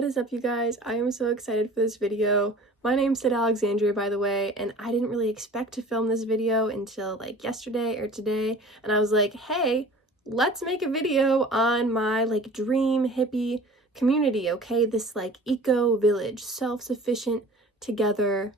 What is up, you guys? I am so excited for this video. My name's Sydalexandria, by the way, and I didn't really expect to film this video until like yesterday or today, and I was like, hey, let's make a video on my like dream hippie community, okay? This like eco village, self-sufficient together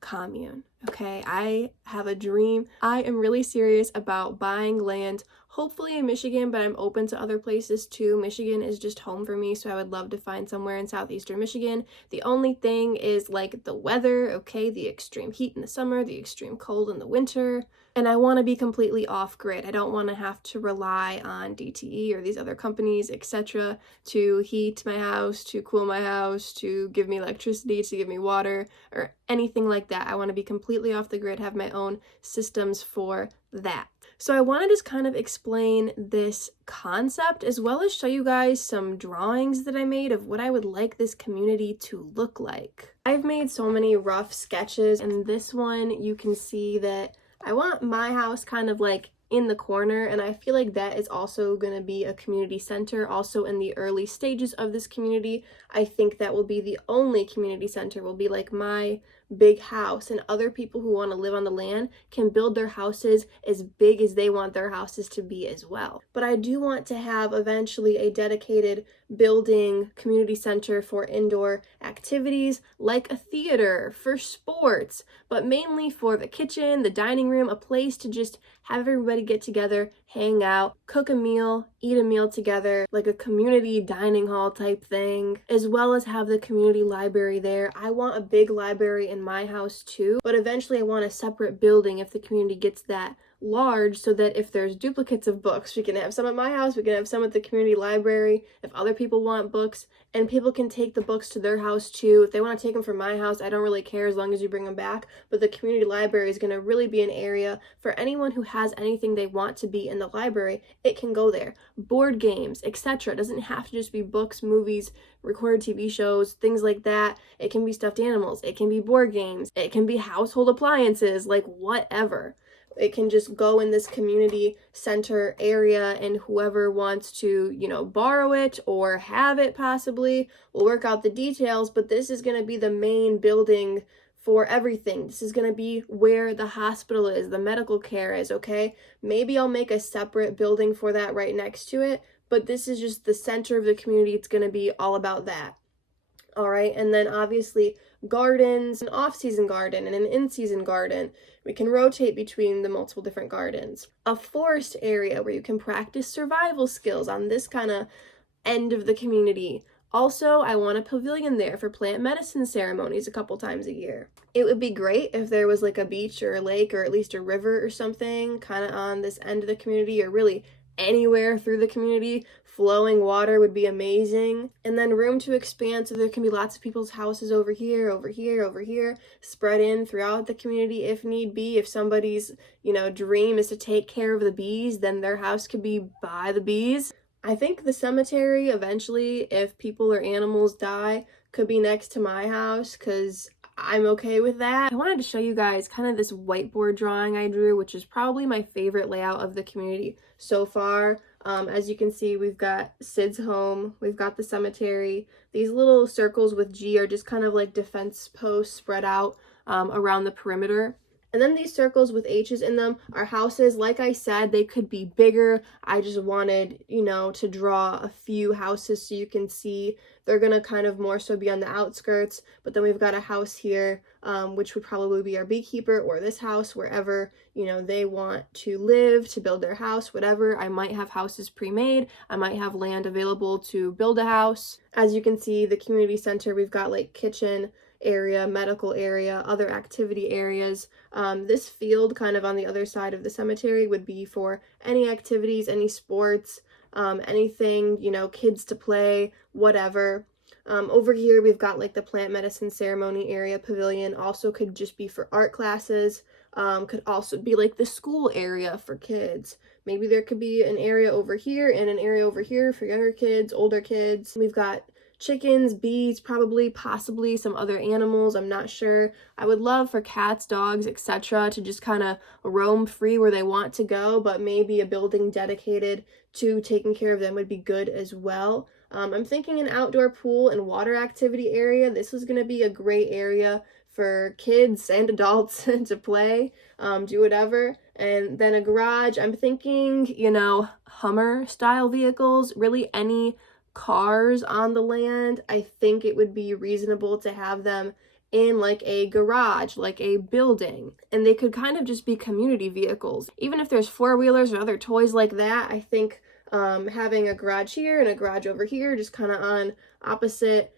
commune. Okay, I have a dream. I am really serious about buying land, hopefully in Michigan, but I'm open to other places too. Michigan is just home for me, so I would love to find somewhere in southeastern Michigan. The only thing is like the weather, okay, the extreme heat in the summer, the extreme cold in the winter. And I want to be completely off grid. I don't want to have to rely on DTE or these other companies, etc., to heat my house, to cool my house, to give me electricity, to give me water, or anything like that. I want to be completely off the grid, have my own systems for that. So I want to just kind of explain this concept as well as show you guys some drawings that I made of what I would like this community to look like. I've made so many rough sketches, and this one you can see that I want my house kind of like in the corner, and I feel like that is also going to be a community center. Also in the early stages of this community, I think that will be the only community center, will be like my big house, and other people who want to live on the land can build their houses as big as they want their houses to be as well. But I do want to have eventually a dedicated building community center for indoor activities like a theater, for sports, but mainly for the kitchen, the dining room, a place to just have everybody get together, hang out, cook a meal, eat a meal together, like a community dining hall type thing, as well as have the community library there. I want a big library in my house too, but eventually I want a separate building if the community gets that large, so that if there's duplicates of books, we can have some at my house, we can have some at the community library if other people want books, and people can take the books to their house too. If they want to take them from my house, I don't really care as long as you bring them back, but the community library is going to really be an area for anyone who has anything they want to be in the library. It can go there. Board games, etc. It doesn't have to just be books, movies, recorded TV shows, things like that. It can be stuffed animals, it can be board games, it can be household appliances, like whatever. It can just go in this community center area, and whoever wants to, borrow it or have it possibly, will work out the details, but this is going to be the main building for everything. This is going to be where the hospital is, the medical care is, okay? Maybe I'll make a separate building for that right next to it, but this is just the center of the community. It's going to be all about that. All right, and then obviously gardens, an off-season garden and an in-season garden. We can rotate between the multiple different gardens. A forest area where you can practice survival skills on this kind of end of the community. Also, I want a pavilion there for plant medicine ceremonies a couple times a year. It would be great if there was like a beach or a lake or at least a river or something kind of on this end of the community, or really anywhere through the community. Flowing water would be amazing. And then room to expand, so there can be lots of people's houses over here, over here, over here, spread in throughout the community if need be. If somebody's, dream is to take care of the bees, then their house could be by the bees. I think the cemetery eventually, if people or animals die, could be next to my house, because I'm okay with that. I wanted to show you guys kind of this whiteboard drawing I drew, which is probably my favorite layout of the community so far. As you can see, we've got Sid's home, we've got the cemetery. These little circles with G are just kind of like defense posts spread out around the perimeter. And then these circles with H's in them are houses. Like I said, they could be bigger. I just wanted, to draw a few houses so you can see they're going to kind of more so be on the outskirts. But then we've got a house here, which would probably be our beekeeper, or this house, wherever, they want to live, to build their house, whatever. I might have houses pre-made. I might have land available to build a house. As you can see, the community center, we've got like kitchen area, medical area, other activity areas. This field kind of on the other side of the cemetery would be for any activities, any sports, anything, kids to play, whatever. Over here we've got like the plant medicine ceremony area pavilion. Also could just be for art classes. Could also be like the school area for kids. Maybe there could be an area over here and an area over here for younger kids, older kids. We've got chickens, bees, probably, possibly some other animals, I'm not sure. I would love for cats, dogs, etc. to just kind of roam free where they want to go, but maybe a building dedicated to taking care of them would be good as well. I'm thinking an outdoor pool and water activity area. This is going to be a great area for kids and adults to play, do whatever. And then a garage, I'm thinking, you know, Hummer style vehicles, really any cars on the land. I think it would be reasonable to have them in like a garage, like a building, and they could kind of just be community vehicles. Even if there's four-wheelers or other toys like that, I think having a garage here and a garage over here, just kind of on opposite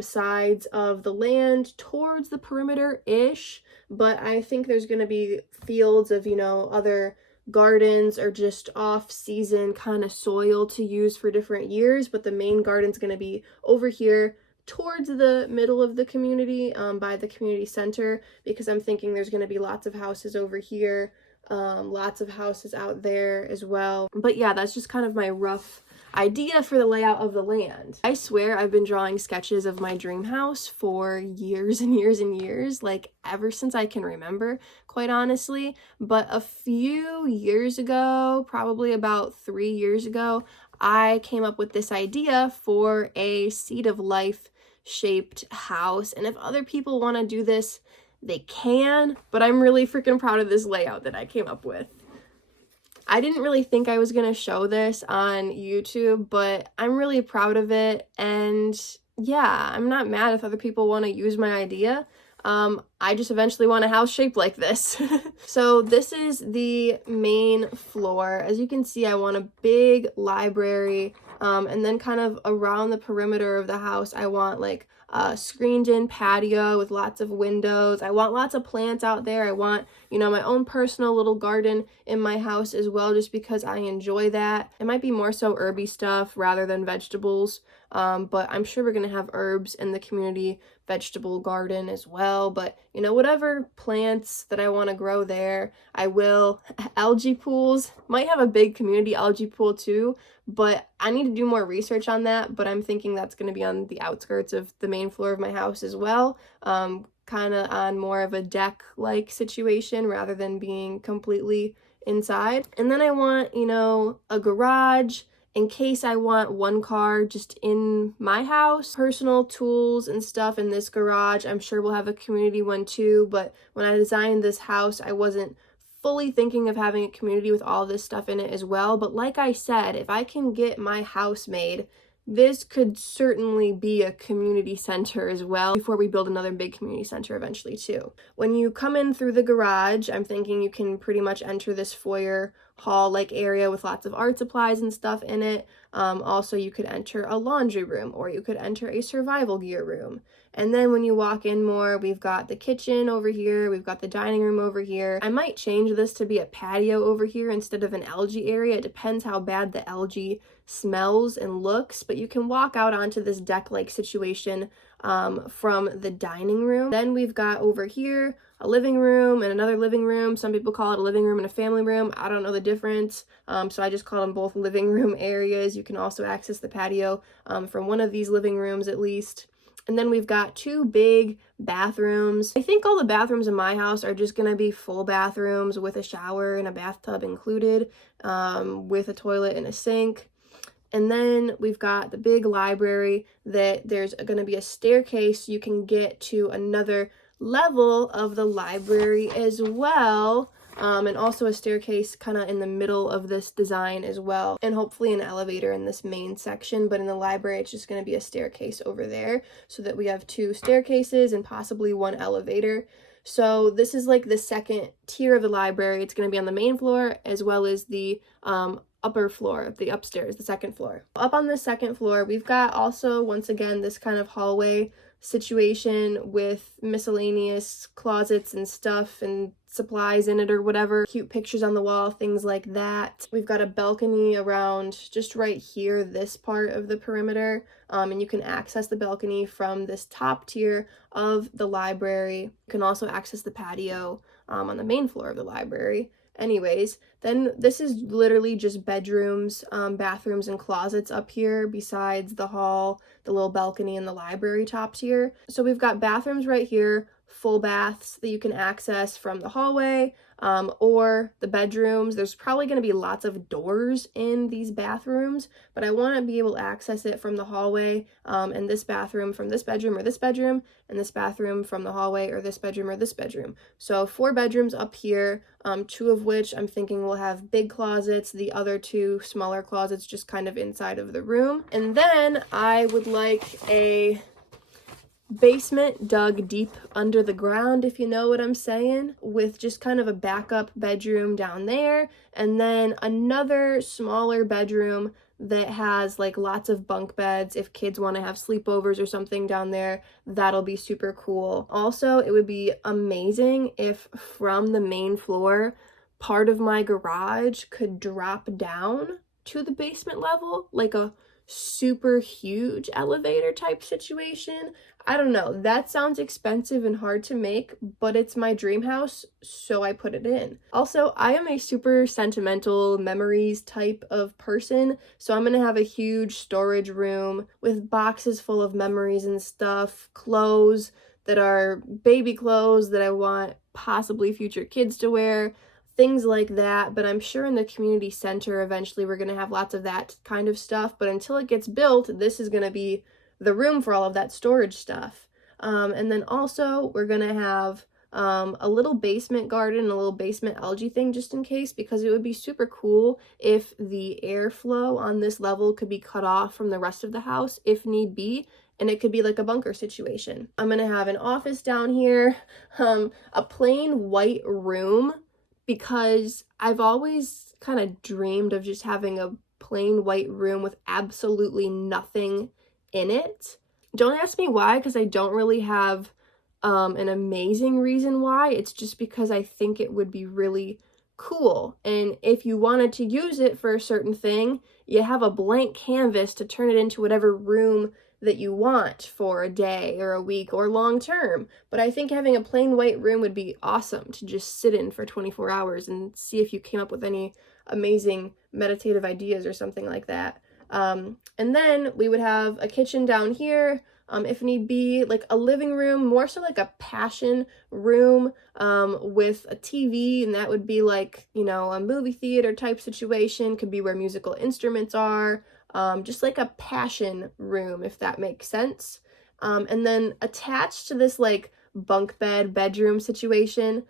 sides of the land towards the perimeter-ish, but I think there's going to be fields of, you know, other gardens or just off-season kind of soil to use for different years, but the main garden's going to be over here towards the middle of the community, by the community center, because I'm thinking there's going to be lots of houses over here, lots of houses out there as well. But yeah, that's just kind of my rough idea for the layout of the land. I swear I've been drawing sketches of my dream house for years and years and years, like ever since I can remember, quite honestly. But a few years ago, probably about 3 years ago, I came up with this idea for a seed of life shaped house. And if other people want to do this, they can, but I'm really freaking proud of this layout that I came up with. I didn't really think I was going to show this on YouTube, but I'm really proud of it. And yeah, I'm not mad if other people want to use my idea. I just eventually want a house shaped like this. So this is the main floor. As you can see, I want a big library, and then kind of around the perimeter of the house, I want like a screened in patio with lots of windows. I want lots of plants out there. I want, you know, my own personal little garden in my house as well, just because I enjoy that. It might be more so herby stuff rather than vegetables, but I'm sure we're gonna have herbs in the community vegetable garden as well. But you know, whatever plants that I want to grow there, I will. Algae pools, might have a big community algae pool too, but I need to do more research on that. But I'm thinking that's going to be on the outskirts of the main floor of my house as well, kind of on more of a deck-like situation rather than being completely inside. And then I want, you know, a garage in case I want one car just in my house, personal tools and stuff in this garage. I'm sure we'll have a community one too, but when I designed this house, I wasn't fully thinking of having a community with all this stuff in it as well. But like I said, if I can get my house made, this could certainly be a community center as well before we build another big community center eventually too. When you come in through the garage, I'm thinking you can pretty much enter this foyer hall-like area with lots of art supplies and stuff in it. Also, you could enter a laundry room, or you could enter a survival gear room. And then when you walk in more, we've got the kitchen over here, we've got the dining room over here. I might change this to be a patio over here instead of an algae area. It depends how bad the algae smells and looks, but you can walk out onto this deck-like situation from the dining room. Then we've got over here a living room and another living room. Some people call it a living room and a family room. I don't know the difference, so I just call them both living room areas. You can also access the patio from one of these living rooms at least. And then we've got 2 big bathrooms. I think all the bathrooms in my house are just gonna be full bathrooms with a shower and a bathtub included, with a toilet and a sink. And then we've got the big library that there's going to be a staircase so you can get to another level of the library as well. And also a staircase kind of in the middle of this design as well. And hopefully an elevator in this main section, but in the library it's just going to be a staircase over there so that we have 2 staircases and possibly 1 elevator. So this is like the second tier of the library. It's going to be on the main floor as well as the upper floor, the upstairs, the second floor. Up on the second floor, we've got also, once again, this kind of hallway situation with miscellaneous closets and stuff and supplies in it or whatever, cute pictures on the wall, things like that. We've got a balcony around just right here, this part of the perimeter, and you can access the balcony from this top tier of the library. You can also access the patio on the main floor of the library. Anyways, then this is literally just bedrooms, bathrooms, and closets up here besides the hall, the little balcony, and the library top tier. So we've got bathrooms right here, full baths that you can access from the hallway, or the bedrooms. There's probably going to be lots of doors in these bathrooms, but I want to be able to access it from the hallway, and this bathroom from this bedroom or this bedroom, and this bathroom from the hallway or this bedroom or this bedroom. So 4 bedrooms up here, 2 of which I'm thinking will have big closets, the other 2 smaller closets just kind of inside of the room. And then I would like a basement dug deep under the ground, if you know what I'm saying, with just kind of a backup bedroom down there, and then another smaller bedroom that has like lots of bunk beds if kids want to have sleepovers or something down there. That'll be super cool. Also, it would be amazing if from the main floor part of my garage could drop down to the basement level, like a super huge elevator type situation. I don't know, that sounds expensive and hard to make, but it's my dream house, so I put it in. Also, I am a super sentimental memories type of person, so I'm gonna have a huge storage room with boxes full of memories and stuff, clothes that are baby clothes that I want possibly future kids to wear, things like that. But I'm sure in the community center eventually we're going to have lots of that kind of stuff, but until it gets built, this is going to be the room for all of that storage stuff. And then also we're going to have a little basement garden, a little basement algae thing just in case, because it would be super cool if the airflow on this level could be cut off from the rest of the house if need be, and it could be like a bunker situation. I'm going to have an office down here, a plain white room, because I've always kind of dreamed of just having a plain white room with absolutely nothing in it. Don't ask me why, because I don't really have an amazing reason why. It's just because I think it would be really cool. And if you wanted to use it for a certain thing, you have a blank canvas to turn it into whatever room that you want for a day or a week or long term. But I think having a plain white room would be awesome to just sit in for 24 hours and see if you came up with any amazing meditative ideas or something like that. And then we would have a kitchen down here, if need be, like a living room, more so like a passion room, with a TV, and that would be like, you know, a movie theater type situation, could be where musical instruments are, just like a passion room, if that makes sense. And then attached to this like bunk bed bedroom situation,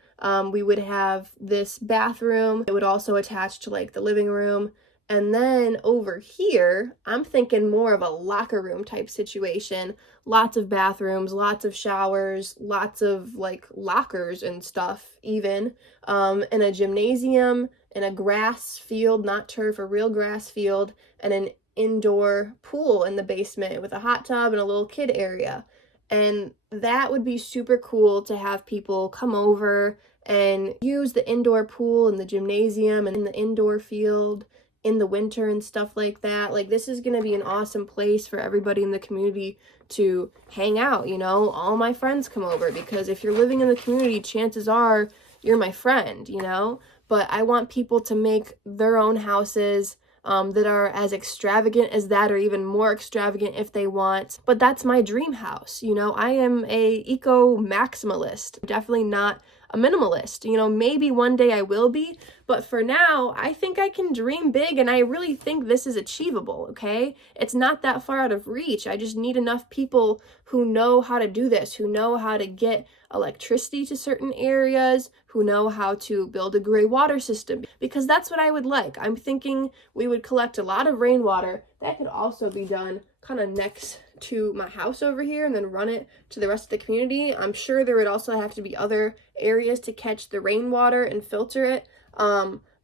we would have this bathroom. It would also attach to like the living room. And then over here, I'm thinking more of a locker room type situation. Lots of bathrooms, lots of showers, lots of like lockers and stuff even, and a gymnasium and a grass field, not turf, a real grass field, and an indoor pool in the basement with a hot tub and a little kid area. And that would be super cool to have people come over and use the indoor pool and the gymnasium and the indoor field in the winter and stuff like that. Like, this is gonna be an awesome place for everybody in the community to hang out, you know. All my friends come over, because if you're living in the community, chances are you're my friend, you know. But I want people to make their own houses that are as extravagant as that, or even more extravagant if they want. But that's my dream house, you know. I am a eco-maximalist, definitely not a minimalist. You know, maybe one day I will be, but for now, I think I can dream big, and I really think this is achievable, okay? It's not that far out of reach. I just need enough people who know how to do this, who know how to get electricity to certain areas, who know how to build a gray water system, because that's what I would like. I'm thinking we would collect a lot of rainwater. That could also be done kind of next to my house over here and then run it to the rest of the community. I'm sure there would also have to be other areas to catch the rainwater and filter it.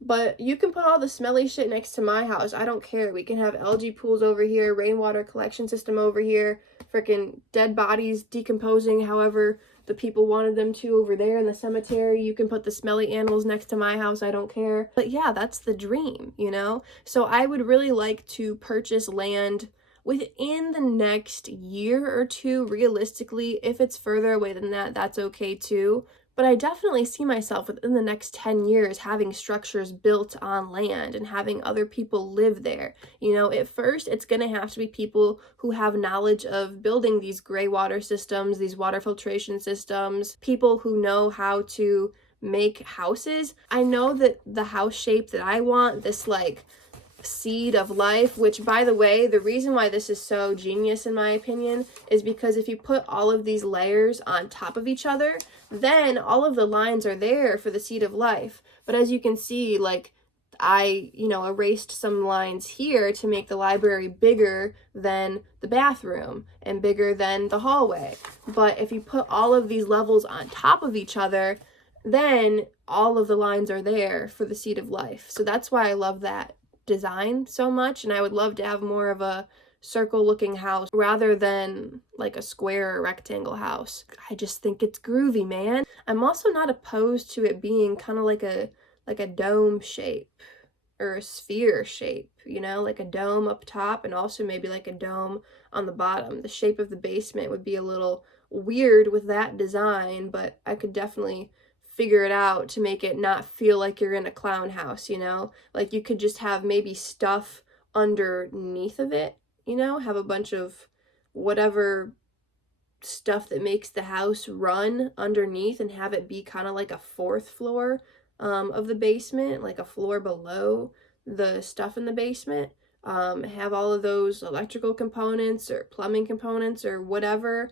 But you can put all the smelly shit next to my house. I don't care. We can have algae pools over here, rainwater collection system over here, freaking dead bodies decomposing however the people wanted them to over there in the cemetery. You can put the smelly animals next to my house. I don't care. But yeah, that's the dream, you know? So I would really like to purchase land within the next year or two, realistically. If it's further away than that, that's okay too. But I definitely see myself within the next 10 years having structures built on land and having other people live there. You know, at first it's going to have to be people who have knowledge of building these gray water systems, these water filtration systems, people who know how to make houses. I know that the house shape that I want, this like seed of life, which by the way, the reason why this is so genius in my opinion is because if you put all of these layers on top of each other, then all of the lines are there for the seed of life. But as you can see, like I, erased some lines here to make the library bigger than the bathroom and bigger than the hallway. But if you put all of these levels on top of each other, then all of the lines are there for the seed of life. So that's why I love that design so much, and I would love to have more of a circle looking house rather than like a square or rectangle house. I just think it's groovy, man. I'm also not opposed to it being kind of like a dome shape or a sphere shape, like a dome up top and also maybe like a dome on the bottom. The shape of the basement would be a little weird with that design, but I could definitely figure it out to make it not feel like you're in a clown house, like you could just have maybe stuff underneath of it, have a bunch of whatever stuff that makes the house run underneath and have it be kind of like a fourth floor of the basement, like a floor below the stuff in the basement. Have all of those electrical components or plumbing components or whatever,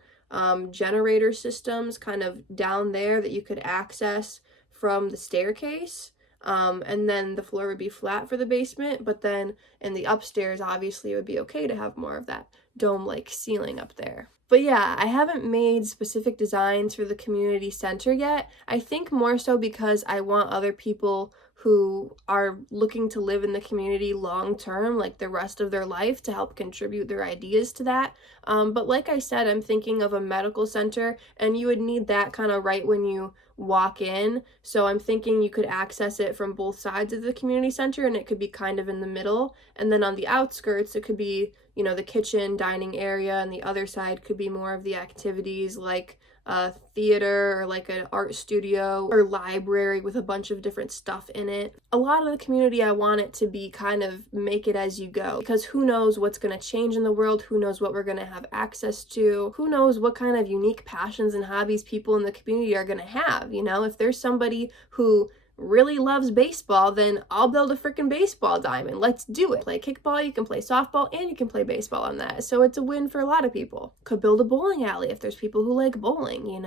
generator systems kind of down there that you could access from the staircase. And then the floor would be flat for the basement, but then in the upstairs, obviously it would be okay to have more of that dome-like ceiling up there. But yeah, I haven't made specific designs for the community center yet. I think more so because I want other people who are looking to live in the community long term, like the rest of their life, to help contribute their ideas to that. But like I said, I'm thinking of a medical center, and you would need that kind of right when you walk in. So I'm thinking you could access it from both sides of the community center, and it could be kind of in the middle. And then on the outskirts, it could be, the kitchen, dining area, and the other side could be more of the activities like a theater or like an art studio or library with a bunch of different stuff in it. A lot of the community, I want it to be kind of make it as you go, because who knows what's going to change in the world, who knows what we're going to have access to, who knows what kind of unique passions and hobbies people in the community are going to have. If there's somebody who really loves baseball, then I'll build a freaking baseball diamond. Let's do it. Play kickball, you can play softball, and you can play baseball on that. So it's a win for a lot of people. Could build a bowling alley if there's people who like bowling,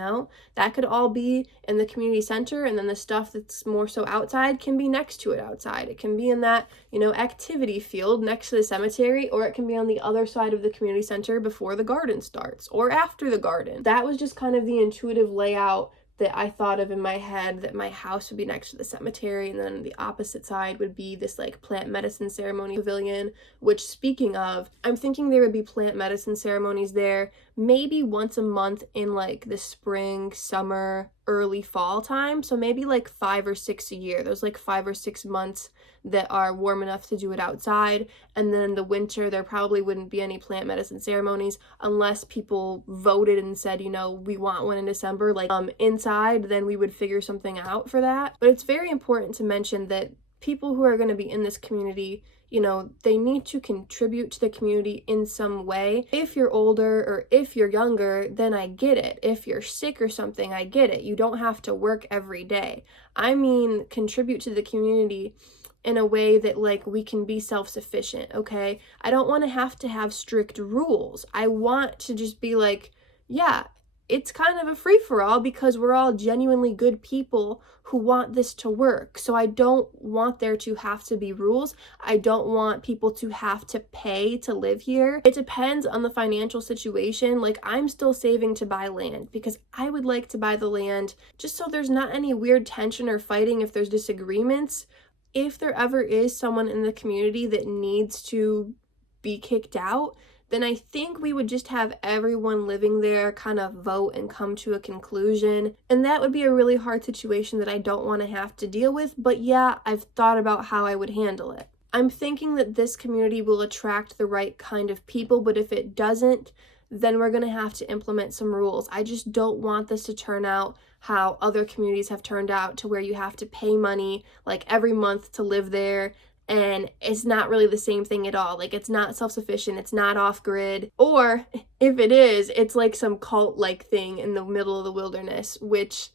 That could all be in the community center, and then the stuff that's more so outside can be next to it outside. It can be in that, activity field next to the cemetery, or it can be on the other side of the community center before the garden starts or after the garden. That was just kind of the intuitive layout that I thought of in my head, that my house would be next to the cemetery, and then the opposite side would be this like plant medicine ceremony pavilion, which, speaking of, I'm thinking there would be plant medicine ceremonies there maybe once a month in like the spring, summer, early fall time. So maybe like 5 or 6 a year. There's like 5 or 6 months that are warm enough to do it outside, and then in the winter there probably wouldn't be any plant medicine ceremonies unless people voted and said, we want one in December, like inside. Then we would figure something out for that. But it's very important to mention that people who are going to be in this community, they need to contribute to the community in some way. If you're older or if you're younger, then I get it. If you're sick or something, I get it. You don't have to work every day. I mean, contribute to the community in a way that like we can be self-sufficient, okay? I don't want to have strict rules. I want to just be like, yeah, it's kind of a free-for-all because we're all genuinely good people who want this to work. So I don't want there to have to be rules. I don't want people to have to pay to live here. It depends on the financial situation. Like, I'm still saving to buy land because I would like to buy the land just so there's not any weird tension or fighting if there's disagreements. If there ever is someone in the community that needs to be kicked out, then I think we would just have everyone living there kind of vote and come to a conclusion. And that would be a really hard situation that I don't want to have to deal with. But yeah, I've thought about how I would handle it. I'm thinking that this community will attract the right kind of people, but if it doesn't, then we're going to have to implement some rules. I just don't want this to turn out how other communities have turned out, to where you have to pay money like every month to live there, and it's not really the same thing at all. Like, it's not self-sufficient, it's not off-grid, or if it is, it's like some cult-like thing in the middle of the wilderness, which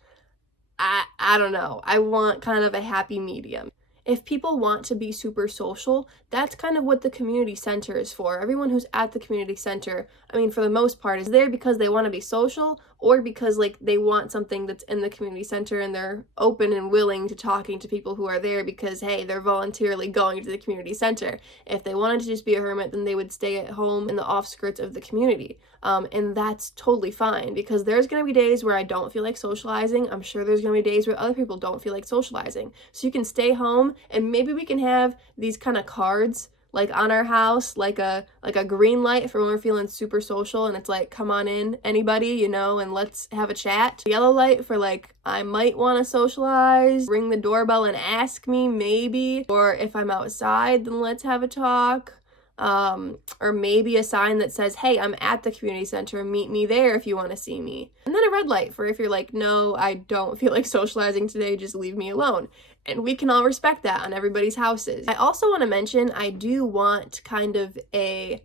I don't know. I want kind of a happy medium. If people want to be super social, that's kind of what the community center is for. Everyone who's at the community center, I mean, for the most part, is there because they want to be social, or because like they want something that's in the community center and they're open and willing to talking to people who are there because, hey, they're voluntarily going to the community center. If they wanted to just be a hermit, then they would stay at home in the offskirts of the community. And that's totally fine, because there's going to be days where I don't feel like socializing. I'm sure there's going to be days where other people don't feel like socializing. So you can stay home, and maybe we can have these kind of cards like on our house, like a green light for when we're feeling super social, and it's like, come on in, anybody, you know, and let's have a chat. Yellow light for like, I might want to socialize, ring the doorbell and ask me, maybe. Or if I'm outside, then let's have a talk. Or maybe a sign that says, hey, I'm at the community center, meet me there if you want to see me. And then a red light for if you're like, no, I don't feel like socializing today, just leave me alone. And we can all respect that on everybody's houses. I also want to mention, I do want kind of a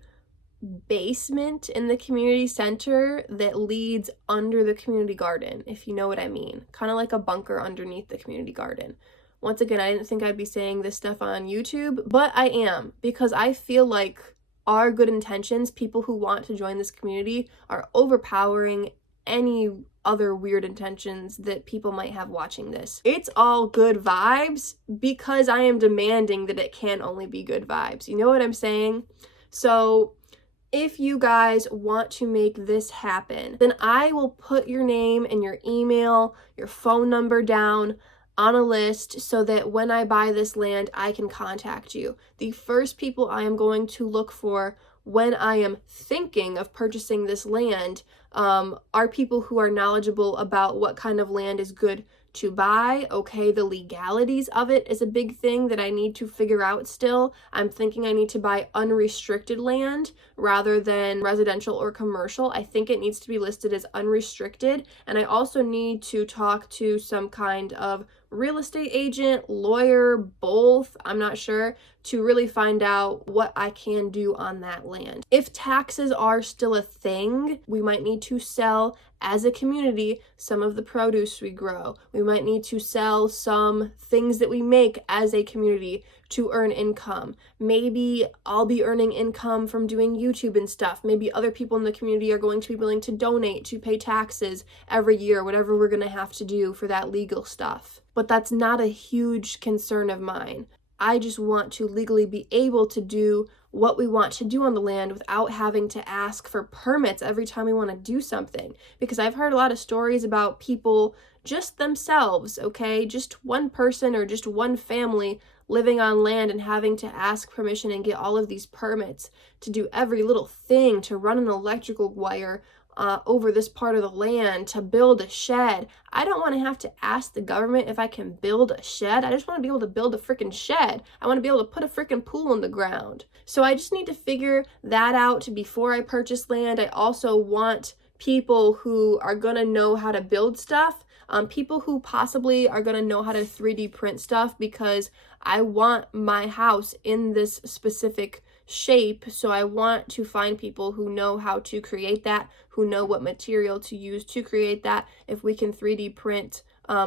basement in the community center that leads under the community garden, if you know what I mean. Kind of like a bunker underneath the community garden. Once again, I didn't think I'd be saying this stuff on YouTube, but I am, because I feel like our good intentions, people who want to join this community, are overpowering any other weird intentions that people might have watching this. It's all good vibes because I am demanding that it can only be good vibes. You know what I'm saying? So if you guys want to make this happen, then I will put your name and your email, your phone number down on a list so that when I buy this land, I can contact you. The first people I am going to look for when I am thinking of purchasing this land are people who are knowledgeable about what kind of land is good to buy. Okay, the legalities of it is a big thing that I need to figure out still. I'm thinking I need to buy unrestricted land rather than residential or commercial. I think it needs to be listed as unrestricted. And I also need to talk to some kind of real estate agent, lawyer, both, I'm not sure, to really find out what I can do on that land. If taxes are still a thing, we might need to sell as a community some of the produce we grow. We might need to sell some things that we make as a community to earn income. Maybe I'll be earning income from doing YouTube and stuff. Maybe other people in the community are going to be willing to donate to pay taxes every year, whatever we're going to have to do for that legal stuff. But that's not a huge concern of mine. I just want to legally be able to do what we want to do on the land without having to ask for permits every time we want to do something. Because I've heard a lot of stories about people just themselves, okay? Just one person or just one family living on land and having to ask permission and get all of these permits to do every little thing, to run an electrical wire over this part of the land, to build a shed. I don't want to have to ask the government if I can build a shed. I just want to be able to build a freaking shed. I want to be able to put a freaking pool in the ground. So I just need to figure that out before I purchase land. I also want people who are going to know how to build stuff. People who possibly are going to know how to 3D print stuff, because I want my house in this specific shape. So I want to find people who know how to create that, who know what material to use to create that. If we can 3D print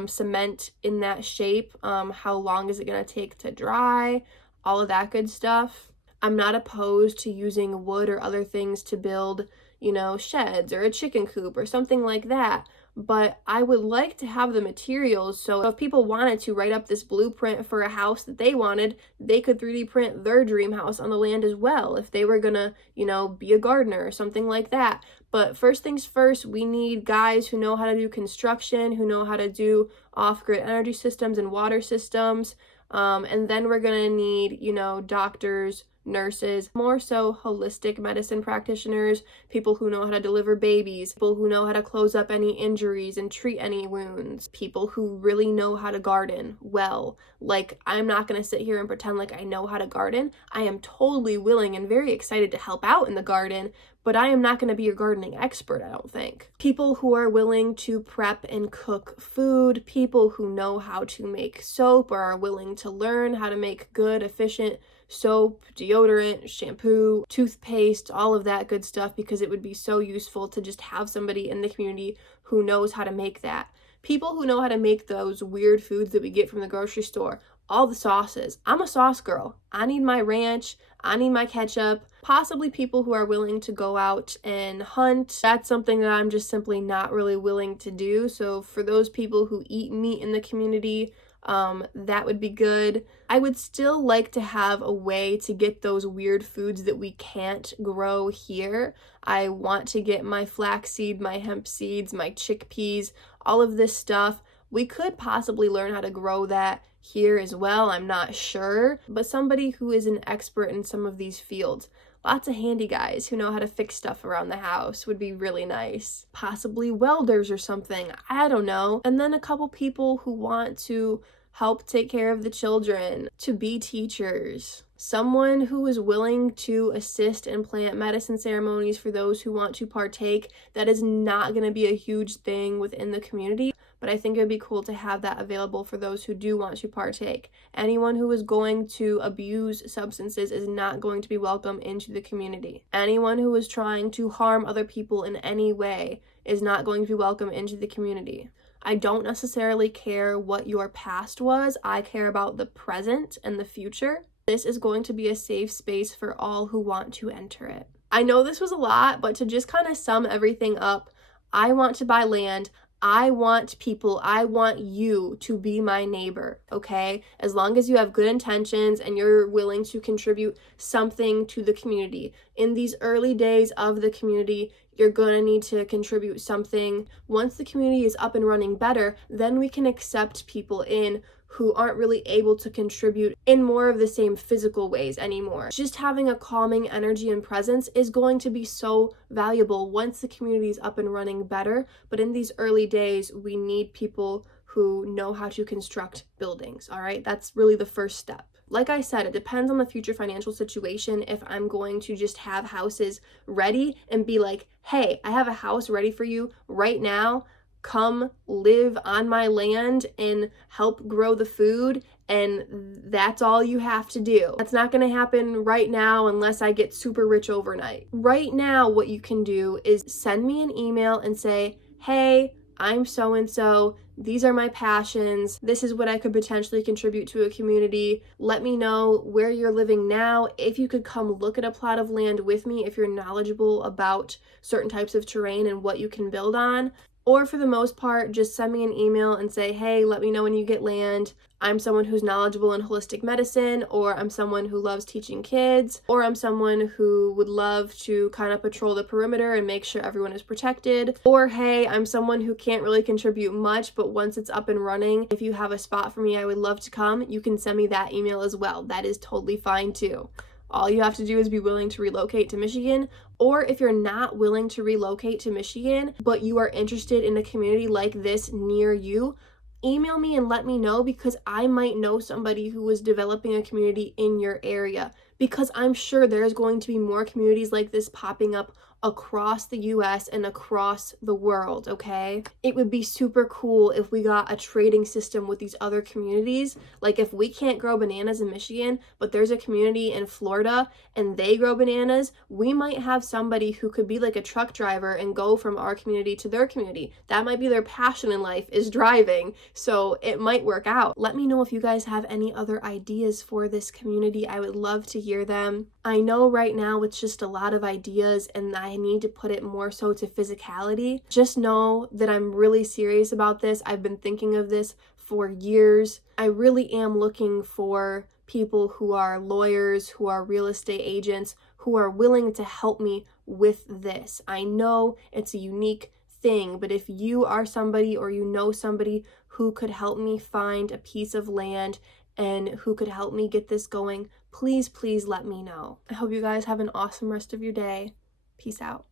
cement in that shape, how long is it going to take to dry, all of that good stuff. I'm not opposed to using wood or other things to build, you know, sheds or a chicken coop or something like that. But I would like to have the materials, so if people wanted to write up this blueprint for a house that they wanted, they could 3D print their dream house on the land as well, if they were gonna, you know, be a gardener or something like that. But first things first, we need guys who know how to do construction, who know how to do off-grid energy systems and water systems, and then we're gonna need, you know, doctors, nurses, more so holistic medicine practitioners, people who know how to deliver babies, people who know how to close up any injuries and treat any wounds, people who really know how to garden well. Like, I'm not going to sit here and pretend like I know how to garden. I am totally willing and very excited to help out in the garden, but I am not going to be your gardening expert, I don't think. People who are willing to prep and cook food, people who know how to make soap or are willing to learn how to make good, efficient soap, deodorant, shampoo, toothpaste, all of that good stuff, because it would be so useful to just have somebody in the community who knows how to make that. People who know how to make those weird foods that we get from the grocery store, all the sauces. I'm a sauce girl. I need my ranch, I need my ketchup. Possibly people who are willing to go out and hunt. That's something that I'm just simply not really willing to do. So for those people who eat meat in the community, that would be good. I would still like to have a way to get those weird foods that we can't grow here. I want to get my flaxseed, my hemp seeds, my chickpeas, all of this stuff. We could possibly learn how to grow that here as well, I'm not sure, but somebody who is an expert in some of these fields. Lots of handy guys who know how to fix stuff around the house would be really nice. Possibly welders or something, I don't know. And then a couple people who want to help take care of the children, to be teachers. Someone who is willing to assist in plant medicine ceremonies for those who want to partake. That is not going to be a huge thing within the community, but I think it would be cool to have that available for those who do want to partake. Anyone who is going to abuse substances is not going to be welcome into the community. Anyone who is trying to harm other people in any way is not going to be welcome into the community. I don't necessarily care what your past was. I care about the present and the future. This is going to be a safe space for all who want to enter it. I know this was a lot, but to just kind of sum everything up, I want to buy land. I want people, I want you to be my neighbor, okay? As long as you have good intentions and you're willing to contribute something to the community. In these early days of the community, you're gonna need to contribute something. Once the community is up and running better, then we can accept people in who aren't really able to contribute in more of the same physical ways anymore. Just having a calming energy and presence is going to be so valuable once the community is up and running better. But in these early days, we need people who know how to construct buildings, all right? That's really the first step. Like I said, it depends on the future financial situation if I'm going to just have houses ready and be like, hey, I have a house ready for you right now. Come live on my land and help grow the food, and that's all you have to do. That's not going to happen right now unless I get super rich overnight. Right now, what you can do is send me an email and say, hey, I'm so-and-so, these are my passions, this is what I could potentially contribute to a community. Let me know where you're living now. If you could come look at a plot of land with me, if you're knowledgeable about certain types of terrain and what you can build on. Or for the most part, just send me an email and say, hey, let me know when you get land. I'm someone who's knowledgeable in holistic medicine, or I'm someone who loves teaching kids, or I'm someone who would love to kind of patrol the perimeter and make sure everyone is protected. Or hey, I'm someone who can't really contribute much, but once it's up and running, if you have a spot for me, I would love to come. You can send me that email as well. That is totally fine too. All you have to do is be willing to relocate to Michigan, or if you're not willing to relocate to Michigan, but you are interested in a community like this near you, email me and let me know, because I might know somebody who is developing a community in your area, because I'm sure there's going to be more communities like this popping up across the US and across the world, okay? It would be super cool if we got a trading system with these other communities. Like if we can't grow bananas in Michigan, but there's a community in Florida and they grow bananas, we might have somebody who could be like a truck driver and go from our community to their community. That might be their passion in life, is driving, so it might work out. Let me know if you guys have any other ideas for this community. I would love to hear them. I know right now it's just a lot of ideas and I need to put it more so to physicality. Just know that I'm really serious about this. I've been thinking of this for years. I really am looking for people who are lawyers, who are real estate agents, who are willing to help me with this. I know it's a unique thing, but if you are somebody or you know somebody who could help me find a piece of land and who could help me get this going, please let me know. I hope you guys have an awesome rest of your day. Peace out.